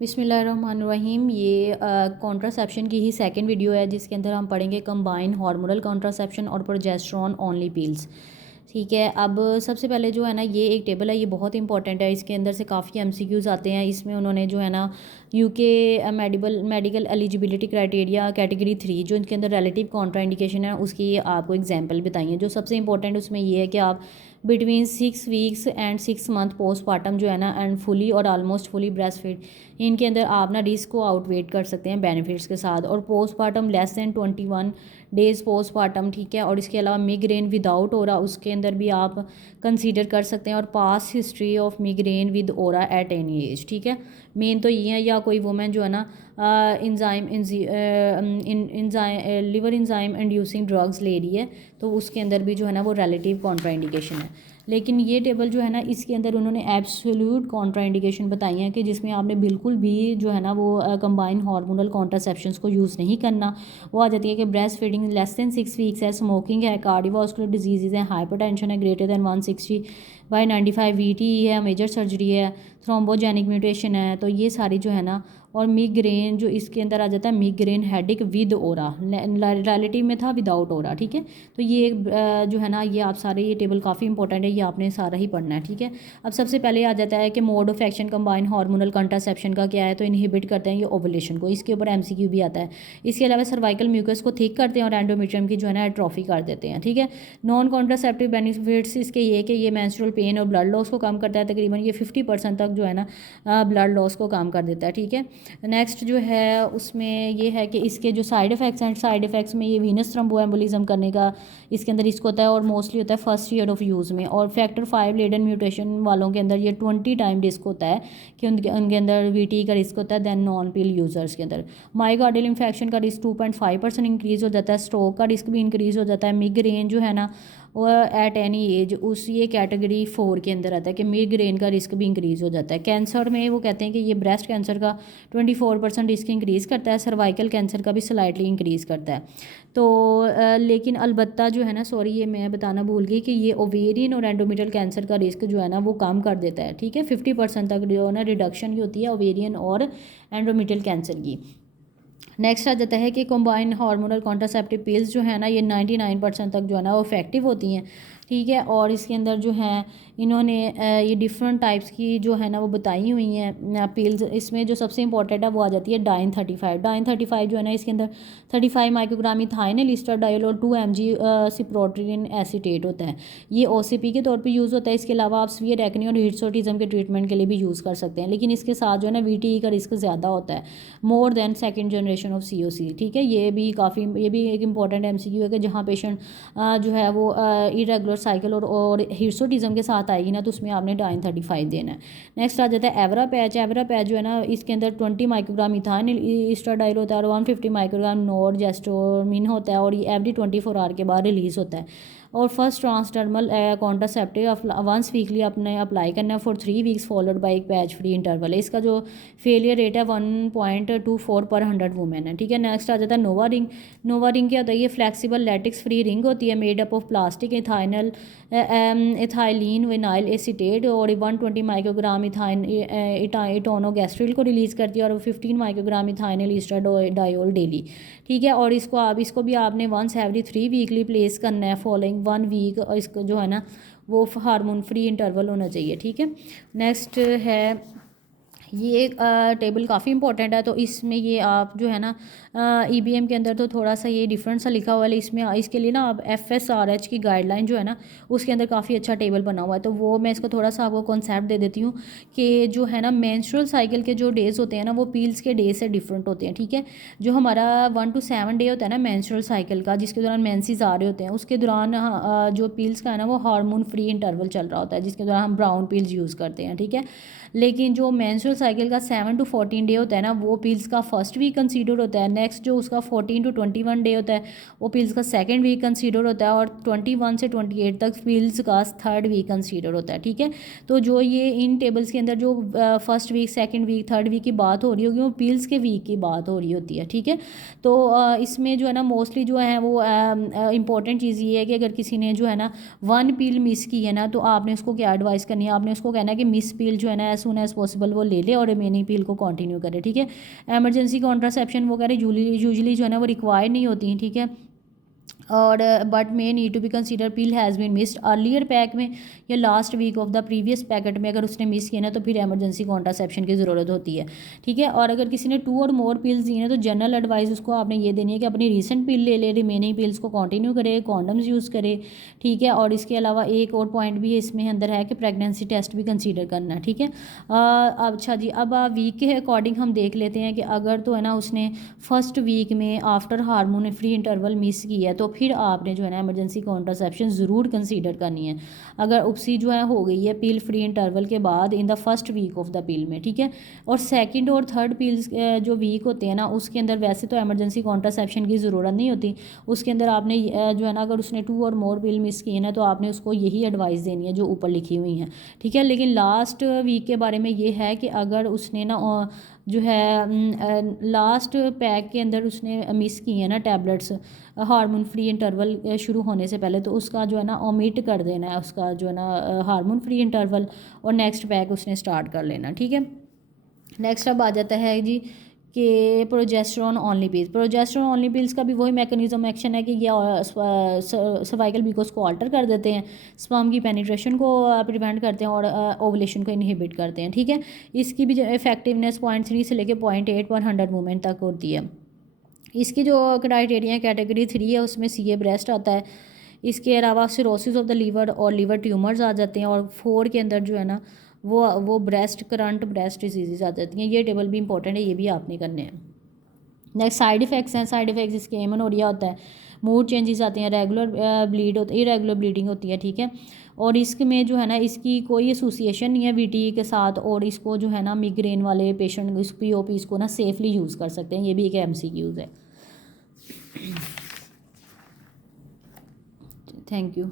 बिस्मिल्लाहिर्रहमानिर्रहीम। ये कॉन्ट्रासेप्शन की ही सेकंड वीडियो है जिसके अंदर हम पढ़ेंगे कंबाइन हार्मोनल कॉन्ट्रासेप्शन और प्रोजेस्टेरॉन ओनली पिल्स। ठीक है, अब सबसे पहले जो है ना ये एक टेबल है, ये बहुत इंपॉर्टेंट है। इसके अंदर से काफ़ी एमसीक्यूज़ आते हैं। इसमें उन्होंने जो है ना UK medical eligibility criteria category 3 जो इनके अंदर रिलेटिव कॉन्ट्रा इंडिकेशन है उसकी आपको एग्जांपल बताइए। जो सबसे इंपॉर्टेंट उसमें ये है कि आप between 6 weeks and 6 month postpartum जो है ना एंड फुली और ऑलमोस्ट फुली ब्रेस्ट फीड, इनके अंदर आप ना रिस्क को आउटवेट कर सकते हैं बेनिफिट्स के साथ। और postpartum less than 21 days postpartum, ठीक है। और इसके अलावा मिग्रेन विदाउट ओरा उसके अंदर भी आप कंसीडर कर सकते हैं। और past history of migraine with aura at any age, ठीक है। मेन तो ये है, या कोई वुमेन जो है ना लिवर इंजाइम इंड्यूसिंग ड्रग्स ले रही है तो उसके अंदर भी जो है ना वो रिलेटिव कॉन्ट्राइंडिकेशन है। लेकिन ये टेबल जो है ना इसके अंदर उन्होंने एब्सोल्यूट कॉन्ट्राइंडिकेशन बताई हैं कि जिसमें आपने बिल्कुल भी जो है ना वो कंबाइन हार्मोनल कॉन्ट्रासेप्शंस को यूज़ नहीं करना। वो आ जाती है कि breast feeding less than 6 weeks है, स्मोकिंग है, कार्डियोवास्कुलर डिजीज़ है, हाइपरटेंशन है ग्रेटर दैन 160/95 VT है, मेजर सर्जरी है, थ्रोम्बोजेनिक म्यूटेशन है। तो ये सारी जो है ना, और मिग्रेन जो इसके अंदर आ जाता है migraine headache with aura, relative में था विदाउट ओरा, ठीक है। तो ये जो है ना ये आप सारे, ये टेबल काफ़ी इंपॉर्टेंट है, ये आपने सारा ही पढ़ना है, ठीक है। अब सबसे पहले आ जाता है कि mode of action combine hormonal contraception का क्या है। तो इनहिबिट करते हैं ये ओवुलेशन को, इसके ऊपर एमसीक्यू भी आता है। इसके अलावा सर्वाइकल म्यूकस को थिक करते हैं और एंडोमेट्रियम की जो है ना एट्रोफी कर देते हैं, ठीक है। नॉन कॉन्ट्रासेप्टिव बेनिफिट्स इसके ये कि ये मेंस्ट्रुअल पेन और ब्लड लॉस को कम करता है, तकरीबन ये 50% तक जो है ना ब्लड लॉस को कम कर देता है, ठीक है। नेक्स्ट जो है उसमें ये है कि इसके जो साइड इफ़ेक्ट्स हैं, साइड इफ़ेक्ट्स में ये वीनस थ्रोम्बोएम्बोलिज्म करने का इसके अंदर रिस्क होता है और मोस्टली होता है फर्स्ट ईयर ऑफ यूज़ में। और फैक्टर 5 लेडन म्यूटेशन वालों के अंदर ये 20 टाइम रिस्क होता है कि उनके अंदर VT का रिस्क होता है दैन नॉन पिल यूज़र्स के अंदर। माइकार्डियल इन्फेक्शन का रिस्क 2.5% इंक्रीज़ हो जाता है। स्ट्रोक का रिस्क भी इंक्रीज़ हो जाता है। मिग्रेन जो है ना वो एट एनी एज उस ये कैटेगरी 4 के अंदर आता है कि मिग्रेन का रिस्क भी इंक्रीज़ हो जाता है। कैंसर में वो कहते हैं कि ये ब्रेस्ट कैंसर का 24% रिस्क इंक्रीज़ करता है, सर्वाइकल कैंसर का भी स्लाइटली इंक्रीज़ करता है। तो लेकिन अलबत्ता जो है ना, सॉरी ये मैं बताना भूल गई कि ये ओवेरियन और एंडोमेट्रियल कैंसर का रिस्क जो है ना वो कम कर देता है, ठीक है। 50% तक जो है ना रिडक्शन की होती है ओवेरियन और एंडोमेट्रियल कैंसर की। नेक्स्ट आ जाता है कि कंबाइन हार्मोनल कॉन्ट्रासेप्टिव पिल्स जो है ना ये 99% तक जो है ना वो इफेक्टिव होती हैं, ठीक है। और इसके अंदर जो है इन्होंने ये डिफरेंट टाइप्स की जो है ना वो बताई हुई हैं पिल्स। इसमें जो सबसे इंपॉर्टेंट है वो आ जाती है डाइन 35। डाइन 35 जो है ना इसके अंदर 35 माइक्रोग्राम इथाइनल एस्ट्राडाइल और 2 mg सिप्रोट्रिन एसीटेट होता है। ये OCP के तौर पे यूज़ होता है। इसके अलावा आप स्वीयर एक्ने और हिर्सुटिज्म के ट्रीटमेंट के लिए भी यूज़ कर सकते हैं, लेकिन इसके साथ जो है ना VTE का रिस्क ज़्यादा होता है, more than second generation of COC, ठीक है। ये भी एक इंपॉर्टेंट MCQ है कि जहाँ पेशेंट जो है वो इरेगुलर साइकिल और हिर्सुटिज्म के साथ आएगी ना तो उसमें आपने डाइन 35 देना है। नेक्स्ट आ जाता है एवरा पैच। एवरा पैच जो है ना इसके अंदर 20 माइक्रोग्राम इथाइल एस्ट्राडाइल होता है और 150 माइक्रोग्राम नॉर्जेस्ट्रोमिन होता है और ये एवरी 24 आवर के बाद रिलीज़ होता है। और first transdermal contraceptive once weekly अपने अप्लाई करना है फॉर 3 वीक्स फॉलोड बाय एक पैच फ्री इंटरवल है। इसका जो फेलियर रेट है 1.24 पर 100 वुमेन है, ठीक है। नेक्स्ट आ जाता है नोवा रिंग। नोवा रिंग क्या होता है, ये फ्लेक्सिबल लैटिक्स फ्री रिंग होती है made up of plastic ethylene vinyl acetate और 120 माइक्रोग्राम इटोनोगेस्ट्रिल को रिलीज़ करती है और 15 माइक्रोग्राम इथाइनल एस्ट्राडायोल डेली, ठीक है। और इसको भी आपने वंस एवरी 3 वीकली प्लेस करना है फॉलोइंग 1 वीक। इसको जो है ना वो हार्मोन फ्री इंटरवल होना चाहिए, ठीक है। नेक्स्ट है ये टेबल काफ़ी इंपॉर्टेंट है। तो इसमें ये आप जो है ना EBM के अंदर तो थोड़ा सा ये डिफरेंट सा लिखा हुआ है, इसमें इसके लिए ना आप FSRH की गाइडलाइन जो है ना उसके अंदर काफ़ी अच्छा टेबल बना हुआ है। तो वो मैं इसको थोड़ा सा आपको कॉन्सेप्ट दे देती हूँ कि जो है ना मेंस्ट्रुअल साइकिल के जो डेज़ होते हैं ना वो पील्स के डेज से डिफरेंट होते हैं, ठीक है। जो हमारा 1 to 7 डे होता है ना मेंस्ट्रुअल साइकिल का, जिसके दौरान मेंसेस आ रहे होते हैं, उसके दौरान जो पील्स का है ना वो हार्मोन फ्री इंटरवल चल रहा होता है, जिसके दौरान हम ब्राउन पील्स यूज़ करते हैं, ठीक है। लेकिन जो मेंस्ट्रुअल साइकिल का 7 to 14 डे होता है ना वो पिल्स का फर्स्ट वीक कंसीडर होता है। नेक्स्ट जो उसका 14 to 21 डे होता है वो पिल्स का सेकंड वीक कंसीडर होता है और 21 से 28 तक पिल्स का थर्ड वीक कंसीडर होता है, ठीक है। तो जो ये इन टेबल्स के अंदर जो first week, second week, third week की बात हो रही होगी वो पिल्स के वीक की बात हो रही होती है, ठीक है। तो इसमें जो है ना मोस्टली जो है वो इंपॉर्टेंट चीज़ ये है कि अगर किसी ने जो है ना 1 पिल मिस की है ना तो आपने उसको क्या एडवाइस करनी है, आपने उसको कहना है कि मिस पिल जो है ना एज सुन एज़ पॉसिबल वो ले ले और रिमेनिंग पिल को कंटिन्यू करे, ठीक है। एमरजेंसी कॉन्ट्रासेप्शन वो कह रहे यूजुअली जो है ना वो रिक्वायर्ड नहीं होती हैं, ठीक है। और but may need to be consider pill has been missed earlier pack में या last week of the previous packet में, अगर उसने मिस किया ना तो फिर एमरजेंसी कॉन्ट्रासेप्शन की ज़रूरत होती है, ठीक है। और अगर किसी ने 2 और मोर पिल्स दी हैं तो जनरल एडवाइस उसको आपने ये देनी है कि अपनी रीसेंट पिल ले ले, रिमेनिंग पिल्स को कंटिन्यू करे, कॉन्डम्स यूज़ करे, ठीक है। और इसके अलावा एक और पॉइंट भी इसमें अंदर है कि प्रेगनेंसी टेस्ट भी कंसीडर करना है, ठीक है। अच्छा जी, अब वीक के अकॉर्डिंग हम देख लेते हैं कि अगर तो है ना उसने फर्स्ट वीक में after hormone free interval miss किया है तो फिर आपने जो है ना इमरजेंसी कॉन्ट्रासेप्शन ज़रूर कंसीडर करनी है, अगर उपसी जो है हो गई है पिल फ्री इंटरवल के बाद in the first week of the pill में, ठीक है। और सेकंड और थर्ड पिल्स जो वीक होते हैं ना उसके अंदर वैसे तो इमरजेंसी कॉन्ट्रासेप्शन की ज़रूरत नहीं होती, उसके अंदर आपने जो है ना अगर उसने 2 और मोर पिल मिस की है ना तो आपने उसको यही एडवाइस देनी है जो ऊपर लिखी हुई हैं, ठीक है। लेकिन लास्ट वीक के बारे में ये है कि अगर उसने ना जो है लास्ट पैक के अंदर उसने मिस की है ना टैबलेट्स हार्मोन फ्री इंटरवल शुरू होने से पहले, तो उसका जो है ना ओमिट कर देना है, उसका जो है ना हार्मोन फ्री इंटरवल, और नेक्स्ट पैक उसने स्टार्ट कर लेना, ठीक है। नेक्स्ट अब आ जाता है जी कि progesterone only pills. Progesterone only pills का भी वही मैकेनिज्म एक्शन है कि ये सर्वाइकल म्यूकोस को अल्टर कर देते हैं, स्पर्म की पेनिट्रेशन को प्रिवेंट करते हैं और ओवुलेशन को इनहिबिट करते हैं, ठीक है। इसकी भी जो इफेक्टिवनेस 0.3 से लेकर 0.8 पर 100 वूमेन तक होती है। इसकी जो क्राइटेरिया कैटेगरी 3 है उसमें CA ब्रेस्ट आता है, इसके अलावा सिरोसिस ऑफ द लीवर और लीवर ट्यूमर्स आ जाते हैं, और 4 के अंदर जो है ना वो ब्रेस्ट करंट ब्रेस्ट डिजीज़ आ जाती हैं। ये टेबल भी इंपॉर्टेंट है, ये भी आपने करने हैं। नेक्स्ट साइड इफ़ेक्ट्स हैं। साइड इफ़ेक्ट्स इसके एमनोरिया होता है, मूड चेंजेस आते हैं, इरेगुलर ब्लीडिंग होती है, ठीक है। और इसमें जो है ना इसकी कोई एसोसिएशन नहीं है VTE के साथ, और इसको जो है ना मिग्रेन वाले पेशेंट इस POP इसको ना सेफली यूज़ कर सकते हैं, ये भी एक MCQ है। Thank you.